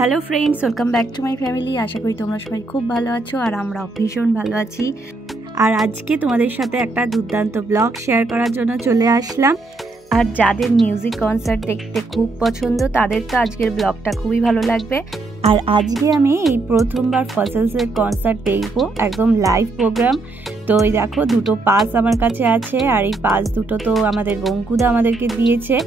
Hello friends, welcome back to my family. আশা করি তোমরা সবাই খুব ভালো আছো আর আমরা ভীষণ ভালো আছি। আর আজকে তোমাদের সাথে একটা দুর্দান্ত ব্লগ শেয়ার করার জন্য চলে আসলাম। আর যাদের মিউজিক কনসার্ট দেখতে খুব পছন্দ তাদের তো আজকের ব্লগটা খুবই ভালো লাগবে। আর আজকে আমি এই প্রথমবার ফসলসের কনসার্ট দেখবো, একদম লাইভ প্রোগ্রাম। তো এই দেখো দুটো পাস আমার কাছে আছে, আর এই পাস দুটো তো আমাদের বঙ্কুদা আমাদেরকে দিয়েছে।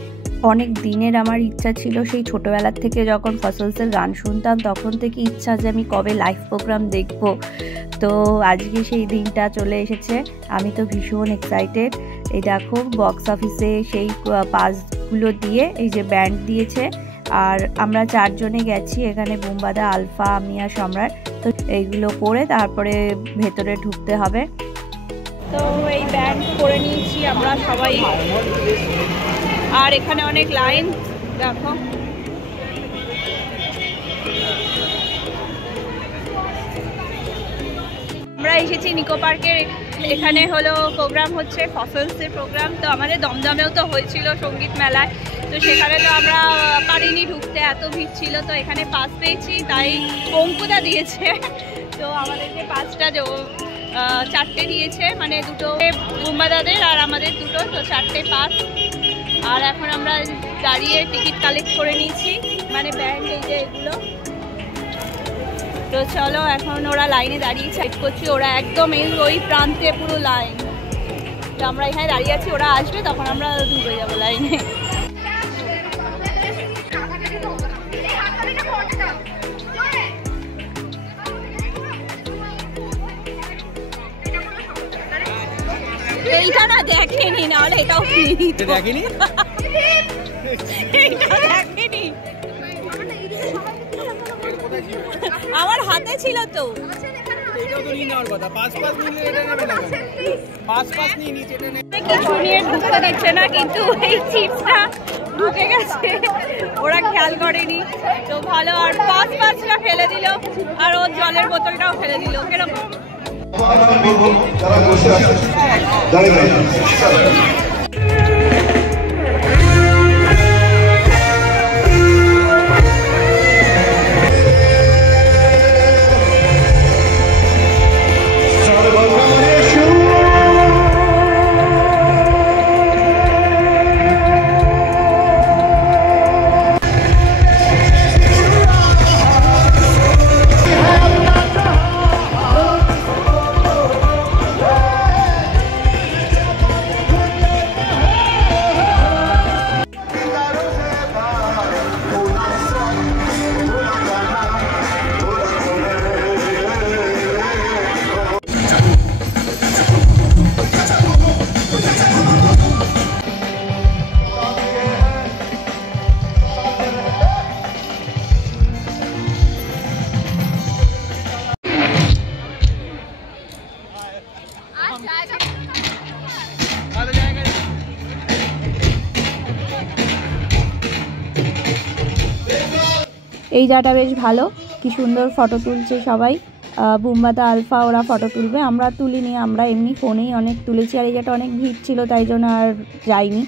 অনেক দিনের আমার ইচ্ছা ছিল, সেই ছোটোবেলার থেকে যখন ফসলসের গান শুনতাম তখন থেকে ইচ্ছা যে আমি কবে লাইভ প্রোগ্রাম দেখব। তো আজকে সেই দিনটা চলে এসেছে, আমি তো ভীষণ এক্সাইটেড। এই দেখো বক্স অফিসে সেই পাসগুলো দিয়ে এই যে ব্যান্ড দিয়েছে, আর আমরা চারজনে গেছি, এখানে বুম্বাদা, আলফা, আমি আর সম্রাট। তো এইগুলো করে তারপরে ভেতরে ঢুকতে হবে। তো এই ব্যান্ড করে নিয়েছি আমরা সবাই, আর এখানে অনেক লাইন দেখো। আমরা এসেছি নিকো পার্কের, এখানে হলো প্রোগ্রাম হচ্ছে ফসলসের প্রোগ্রাম। তো আমাদের দমদমেও তো হয়েছিল সঙ্গীত মেলায়, তো সেখানে তো আমরা পারিনি ঢুকতে, এত ভিড় ছিল। তো এখানে পাস পেয়েছি, তাই বঙ্কুদা দিয়েছে। তো আমাদেরকে পাসটা চারটে দিয়েছে, মানে দুটো বুম্বাদাদের আর আমাদের দুটো, তো চারটে পাস। আর এখন আমরা দাঁড়িয়ে টিকিট কালেক্ট করে নিয়েছি, মানে ব্যান্ড এই যে এগুলো। তো চলো এখন ওরা লাইনে দাঁড়িয়ে ওয়েট করছি, ওরা একদম ওই প্রান্তে পুরো লাইন। তো আমরা এখানে দাঁড়িয়ে আছি, ওরা আসবে তখন আমরা ঢুকে যাবো লাইনে। এইটা না দেখেনি, নাহলে এটাও দেখেনি, দেখেনি, আমার হাতে ছিল তো। কিছু নিয়ে ঢুকতে দিচ্ছে না, কিন্তু এই চিপসটা ঢুকে গেছে, ওরা খেয়াল করেনি। তো ভালো, আর পাঁচটা ফেলে দিল, আর ওর জলের বোতলটাও ফেলে দিল। কিরকম এই জায়গাটা বেশ ভালো, কি সুন্দর ফটো তুলছে সবাই। বুম্বাদা, আলফা ওরা ফটো তুলবে, আমরা তুলিনি, আমরা এমনি ফোনেই অনেক তুলেছি। আর এই জায়গাটা অনেক ভিড় ছিল, তাই জন্য আর যাইনি।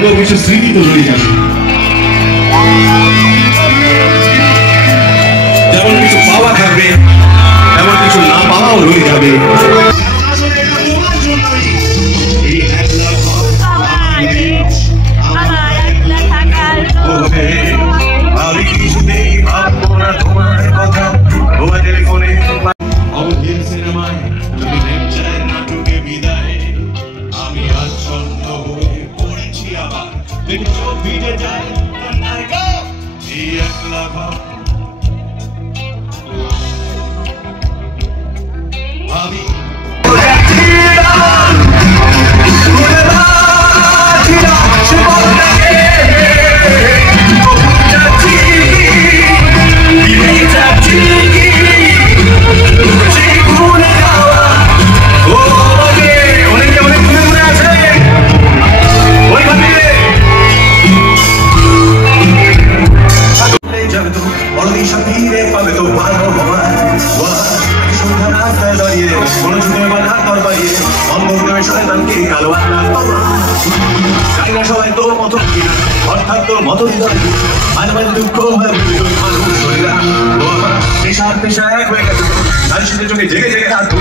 তবুও কিছু স্মৃতি তো রয়ে যাবে, যেমন কিছু পাওয়া থাকবে তেমন কিছু না পাওয়াও রয়ে যাবে। আমি কিছুতেই ভাববো না তোমার কথা, তোমার টেলিফোনে অবধের সিনেমায় যদি নেপচায় নাটকে বিদায়, আমি আচ্ছন্ন হয়ে পড়েছি আবার, দেখছো ভিজে যায় নায়িকা এই একলা ভাব। আমি সবাই তোর মতো অর্থাৎ তোর মতো মাঝে মাঝে দুঃখ পেশার পেশা এক হয়ে গেছে, তার সাথে চোখে জেগে জেগে থাকতো।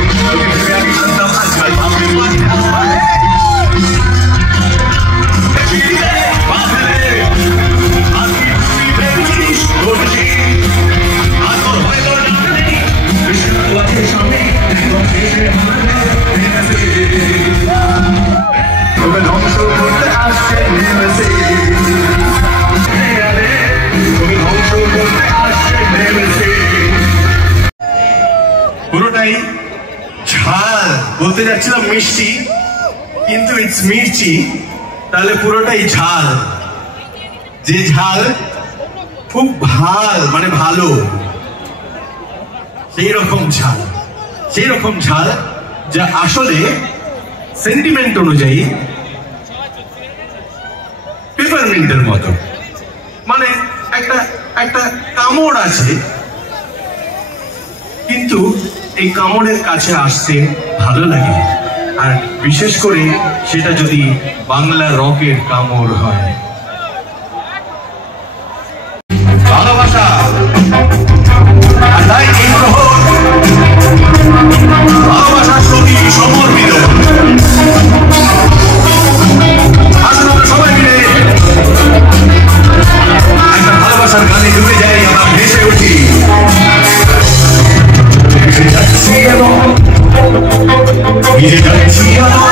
পুরোটাই ঝাল, বলতে যাচ্ছিলাম মিষ্টি কিন্তু ইটস মির্চি, তাহলে পুরোটাই ঝাল। যে ঝাল খুব ভাল মানে ভালো, সেই রকম ঝাল, সেই রকম ঝাল যা আসলে সেন্টিমেন্ট অনুযায়ী পেপারমিন্টের মতো, মানে একটা একটা কামড় আছে, কিন্তু এই কামড়ের কাছে আসতে ভালো লাগে, আর বিশেষ করে সেটা যদি বাংলা রকের কামড় হয়। ভালোবাসা ভালোবাসার প্রতি সমর্পিত। আসুন আমরা সবাই মিলে একটা ভালোবাসার গানে ডুবে যাই, আমরা ভেসে উঠি। ভিজে যাচ্ছি এখন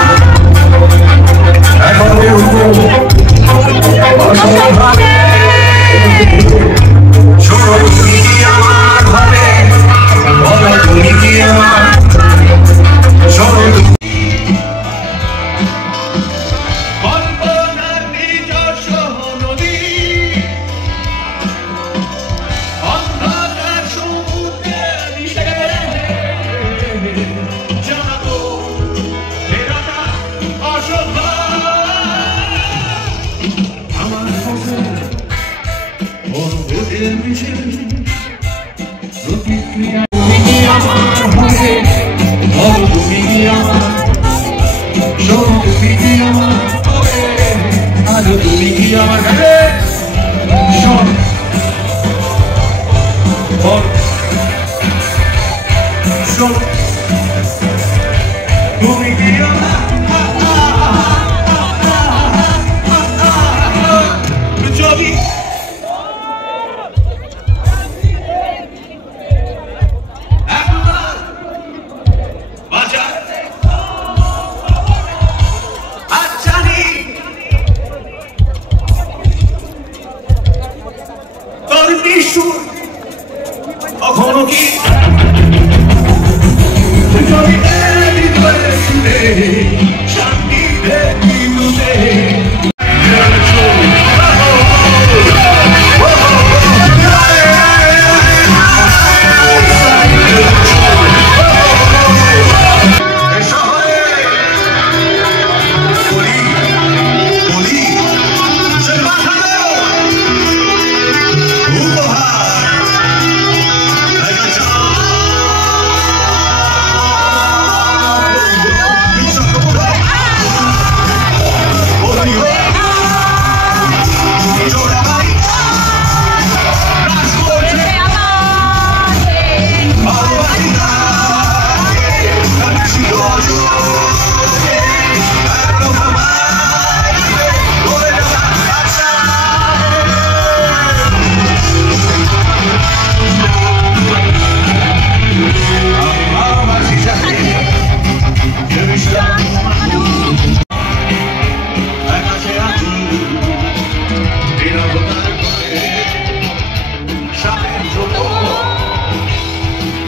তুমি কি আমার ভাবে, বলো তুমি কি আমার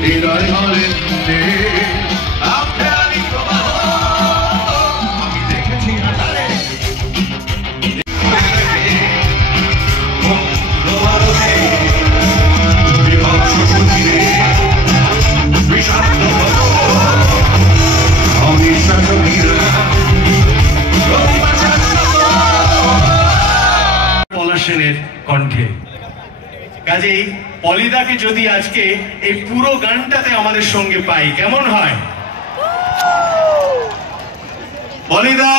হৃদয় হরেন্দে আখেরানি প্রবাহ আমি দেখেছি আধারে বিভৎস সুধীরে বিষাক্ত অবিশ্বাস পলা সেনের কণ্ঠে। কাজেই পলিদাকে যদি আজকে এই পুরো গানটাতে আমাদের সঙ্গে পাই কেমন হয়? পলিদা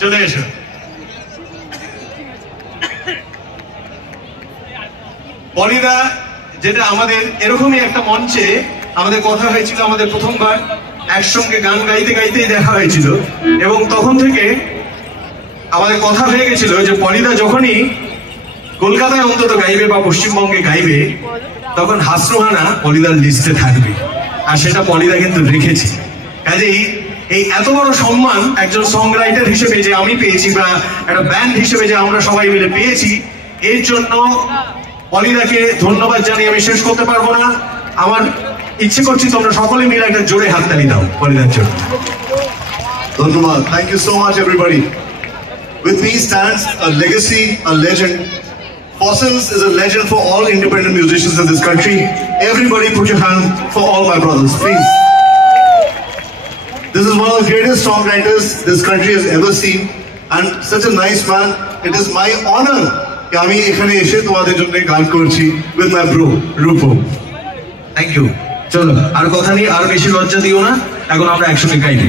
চলে এসো। পলিদা যেটা আমাদের এরকমই একটা মঞ্চে আমাদের কথা হয়েছিল, আমাদের প্রথমবার একসঙ্গে গান গাইতে গাইতেই দেখা হয়েছিল এবং তখন থেকে আমাদের কথা হয়ে গেছিল যে পলিদা যখনই কলকাতায় অন্তত গাইবে বা পশ্চিমবঙ্গে গাইবে তখন হাসরোহানা পলিদার লিস্টে থাকবে, আর সেটা পলিদা কিন্তু রেখেছে। কাজেই এই এত বড় সম্মান একজন সং রাইটার হিসেবে যে আমি পেয়েছি বা একটা ব্যান্ড হিসেবে যে আমরা সবাই মিলে পেয়েছি, এর জন্য পলিদাকে ধন্যবাদ জানিয়ে আমি শেষ করতে পারবো না। আমার ইচ্ছে করছি তোমরা সকলে মিলে একটা জোরে হাততালি দাও পলিদার জন্য। ধন্যবাদ। Thank you so much everybody. With me stands a legacy, a legend. Fossils is a legend for all independent musicians in this country. Everybody put your hand for all my brothers, please. This is one of the greatest songwriters this country has ever seen and such a nice man. It is my honor that আমি এখানে এসে তোমাদের জন্য গান করছি with my bro Rupo. Thank you. চলো আর কথা নেই, আর বেশি লজ্জা দিও না, এখন আমরা একসঙ্গে গাইবো।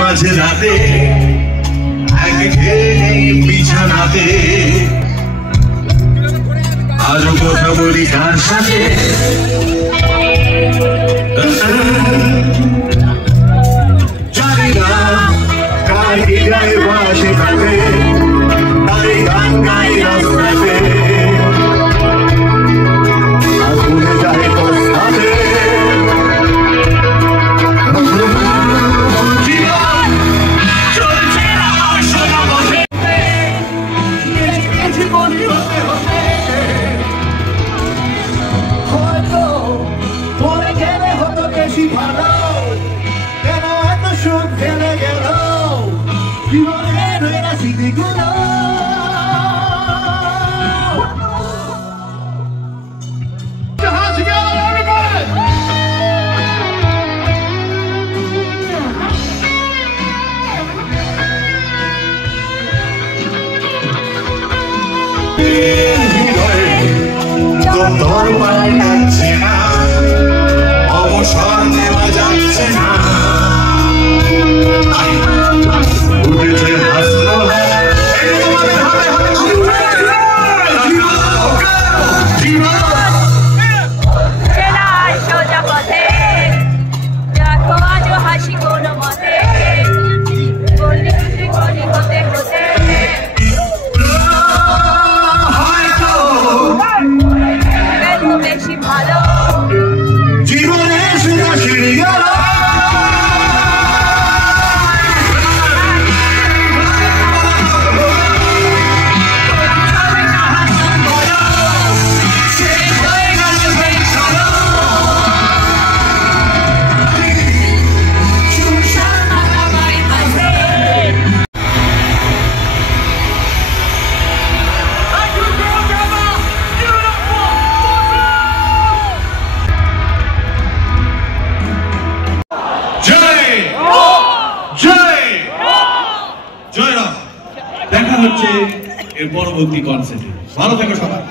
মাঝে রাতে বিছানাতে আজও কথা বলি কার সাথে, জানি না কার হৃদয়ে বাসে কাটে, তাই গান গাই রাস্তাতে আগুনে যায় পস্তাতে। অবসর নেওয়া যাচ্ছে না, উঠেছে হাসলো হাসি কোনো মতে বেশি ভালো জীবনে সেটা সিঁড়ি গেল। দেখা হচ্ছে এর পরবর্তী কনসার্টে। ভালো থেকো সবাই।